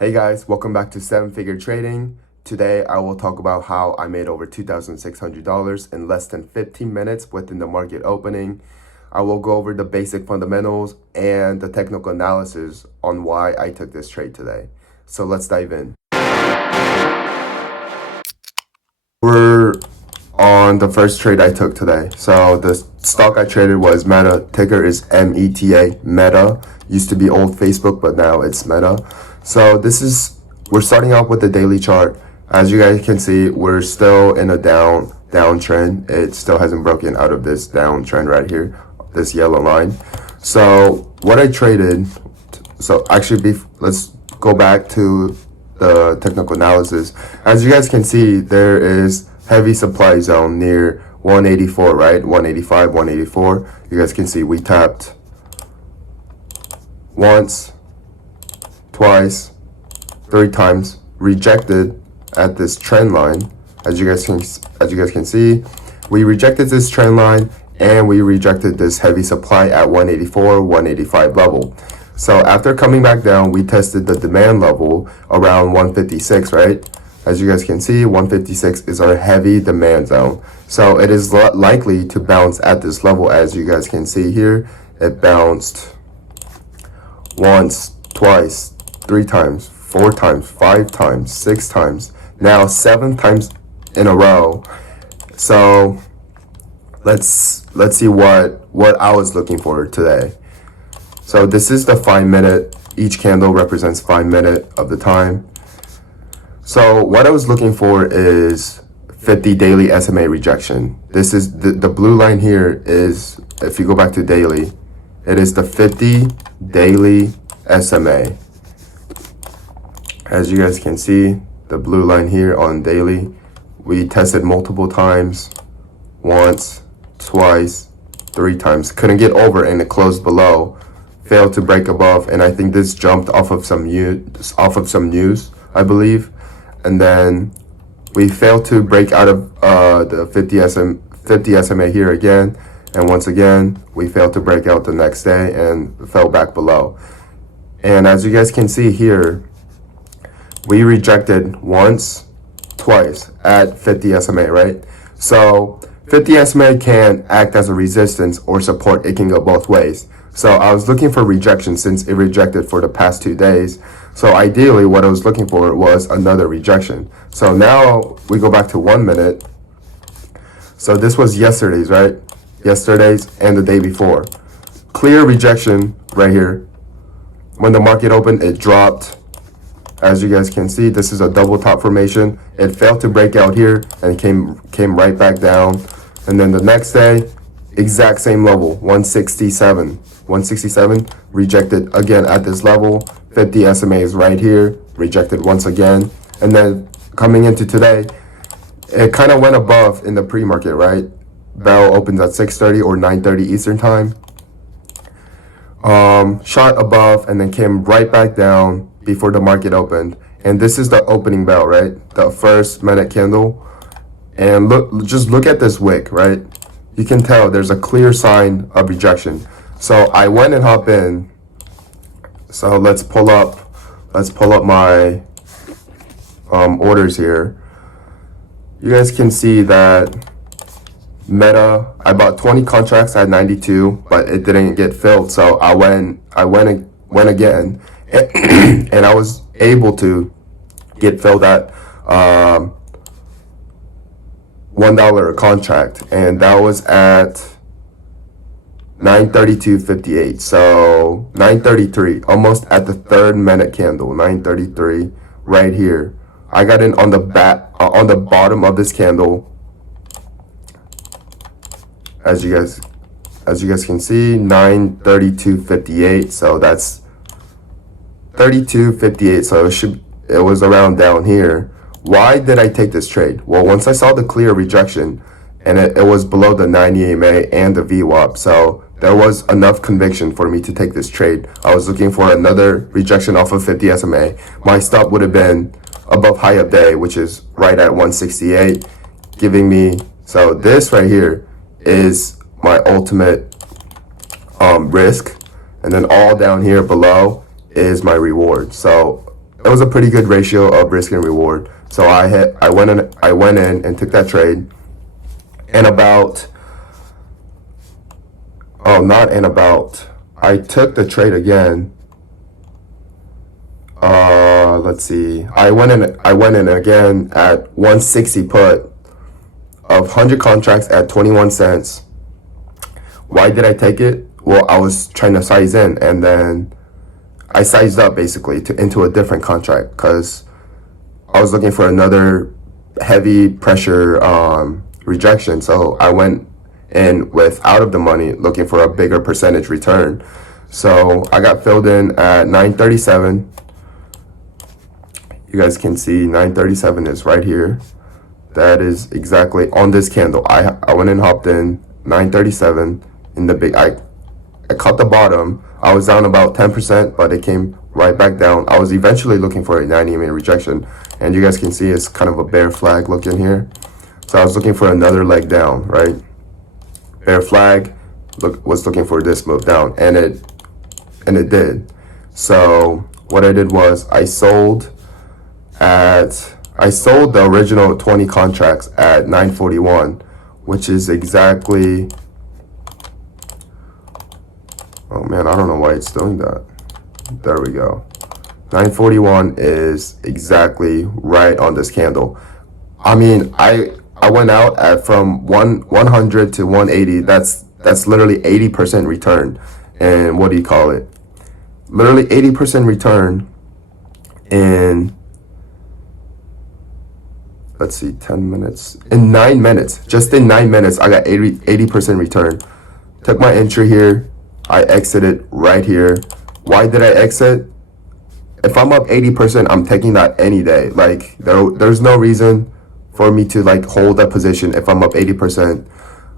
Hey guys, welcome back to Seven Figure Trading. Today I will talk about how I made over $2,600 in less than 15 minutes within the market opening. I will go over the basic fundamentals and the technical analysis on why I took this trade today. So let's dive in. We're on the first trade I took today. So the stock I traded was Meta. Ticker is META, Meta. Used to be old Facebook, but now it's Meta. So we're starting off with the daily chart. As you guys can see, we're still in a downtrend. It still hasn't broken out of this downtrend right here, this yellow line. So what I traded, let's go back to the technical analysis. As you guys can see, there is heavy supply zone near 184, right? 185, 184. You guys can see we tapped once, twice, 3 times, rejected at this trend line. As you guys can see, we rejected this trend line and we rejected this heavy supply at 184, 185 level. So after coming back down, we tested the demand level around 156, right? As you guys can see, 156 is our heavy demand zone. So it is likely to bounce at this level. As you guys can see here, it bounced once, twice, 3 times, 4 times, 5 times, 6 times, now 7 times in a row. So let's see what I was looking for today. So this is the 5 minute. Each candle represents 5 minutes of the time. So what I was looking for is 50 daily SMA rejection. This is the blue line here is, if you go back to daily, it is the 50 daily SMA. As you guys can see, the blue line here on daily, we tested multiple times, once, twice, 3 times. Couldn't get over and it closed below. Failed to break above, and I think this jumped off of some news, I believe. And then we failed to break out of the 50 SMA here again. And once again, we failed to break out the next day and fell back below. And as you guys can see here, we rejected once, twice at 50 SMA, right? So 50 SMA can act as a resistance or support. It can go both ways. So I was looking for rejection since it rejected for the past 2 days. So ideally what I was looking for was another rejection. So now we go back to 1 minute. So this was yesterday's, right? Yesterday's and the day before. Clear rejection right here. When the market opened, it dropped. As you guys can see, this is a double top formation. It failed to break out here and came right back down. And then the next day, exact same level, 167. 167, rejected again at this level. 50 SMA is right here, rejected once again. And then coming into today, it kind of went above in the pre-market, right? Bell opens at 6:30 or 9:30 Eastern time. Shot above and then came right back down before the market opened. And this is the opening bell, right? The first minute candle. And just look at this wick, right? You can tell there's a clear sign of rejection. So I went and hopped in. So let's pull up my orders here. You guys can see that Meta, I bought 20 contracts at 92, but it didn't get filled. So I went again, and I was able to get filled at $1 a contract, and that was at 932.58. So 933, almost at the 3rd minute candle. 933 right here. I got in on the bottom of this candle. As you guys can see, 932.58. So that's 32.58. So it was around down here. Why did I take this trade? Well, once I saw the clear rejection and it was below the 90 EMA and the VWAP, so there was enough conviction for me to take this trade. I was looking for another rejection off of 50 SMA. My stop would have been above high of day, which is right at 168, giving me, so this right here is my ultimate risk, and then all down here below is my reward. So it was a pretty good ratio of risk and reward. So I went in and took that trade. And I took the trade again. Let's see. I went in again at 160 put of 100 contracts at 21 cents. Why did I take it? Well, I was trying to size in, and then I sized up basically into a different contract because I was looking for another heavy pressure rejection. So I went in with out of the money looking for a bigger percentage return. So I got filled in at 937. You guys can see 937 is right here. That is exactly on this candle. I went and hopped in 937 in the big. I cut the bottom. I was down about 10%, but it came right back down. I was eventually looking for a 90 EMA rejection, and you guys can see it's kind of a bear flag looking here. So I was looking for another leg down, right? Bear flag, was looking for this move down, and it did. So what I did was I sold the original 20 contracts at 941, which is exactly, oh man, I don't know why it's doing that. There we go. 941 is exactly right on this candle. I mean, I went out at from 100 to 180. That's literally 80% return. And what do you call it? Literally 80% return in, let's see, 10 minutes. In 9 minutes, just in 9 minutes, I got 80% return. Took my entry here. I exited right here. Why did I exit? If I'm up 80%, I'm taking that any day. Like there's no reason for me to like hold that position if I'm up 80%.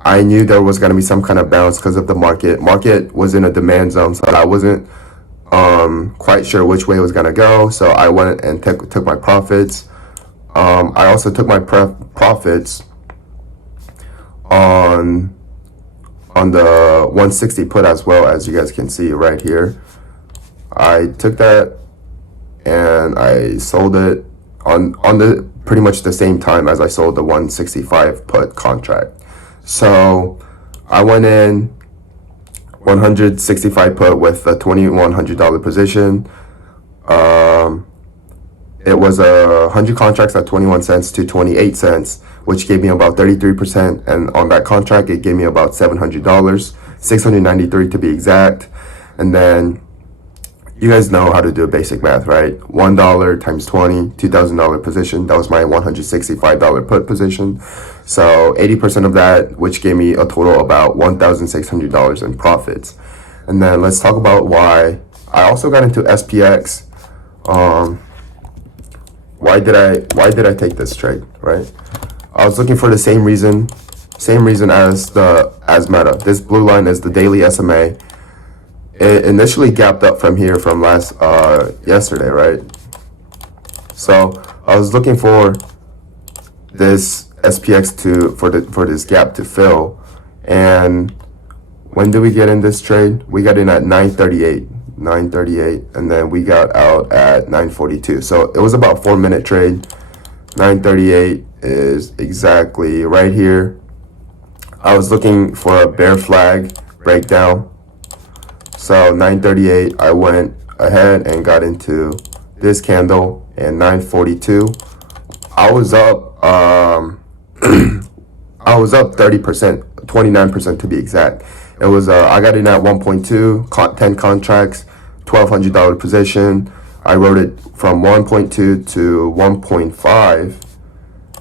I knew there was gonna be some kind of bounce because of the market. Market was in a demand zone, so I wasn't quite sure which way it was gonna go. So I went and took my profits. I also took my profits on the 160 put as well, as you guys can see right here. I took that and I sold it on the pretty much the same time as I sold the 165 put contract. So I went in 165 put with a $2,100 position. It was 100 contracts at 21 cents to 28 cents, which gave me about 33%. And on that contract, it gave me about $700, $693 to be exact. And then you guys know how to do basic math, right? $1 times 20, $2,000 position. That was my $165 put position. So 80% of that, which gave me a total about $1,600 in profits. And then let's talk about why I also got into SPX. Why did I take this trade, right? I was looking for the same reason as Meta. This blue line is the daily SMA. It initially gapped up from here from yesterday, right? So I was looking for this SPX for this gap to fill. And when did we get in this trade? We got in at 938, and then we got out at 942. So it was about 4-minute trade. 938 is exactly right here. I was looking for a bear flag breakdown. So 938, I went ahead and got into this candle, and 942, I was up I was up 30%, 29% to be exact. It was I got in at 1.2, 10 contracts, $1,200 position. I wrote it from 1.2 to 1.5.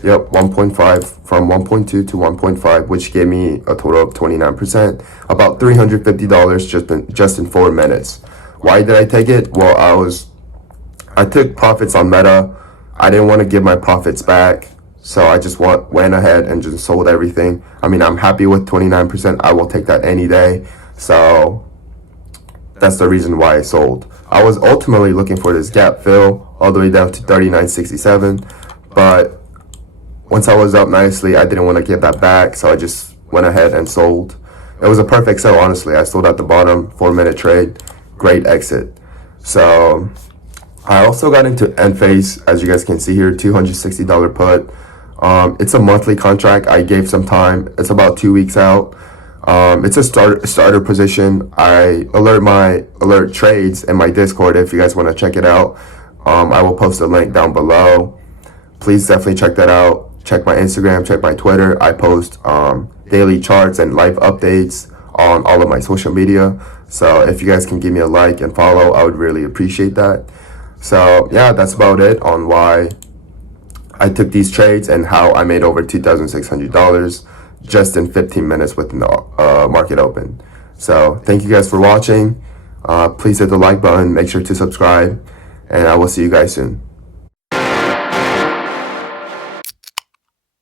Yep, 1.5, from 1.2 to 1.5, which gave me a total of 29%, about $350 just in 4 minutes. Why did I take it? Well, I took profits on Meta. I didn't want to give my profits back, so I just went ahead and just sold everything. I mean, I'm happy with 29%. I will take that any day. So that's the reason why I sold. I was ultimately looking for this gap fill all the way down to 39.67, but once I was up nicely, I didn't want to give that back, so I just went ahead and sold. It was a perfect sell, honestly. I sold at the bottom, 4-minute trade, great exit. So I also got into Enphase, as you guys can see here, $260 put. It's a monthly contract. I gave some time. It's about 2 weeks out. It's a starter position. I alert trades in my Discord if you guys want to check it out. I will post a link down below. Please definitely check that out. Check my Instagram, check my Twitter. I post daily charts and live updates on all of my social media. So if you guys can give me a like and follow, I would really appreciate that. So yeah, that's about it on why I took these trades and how I made over $2,600 just in 15 minutes with the market open. So thank you guys for watching. Please hit the like button, make sure to subscribe, and I will see you guys soon.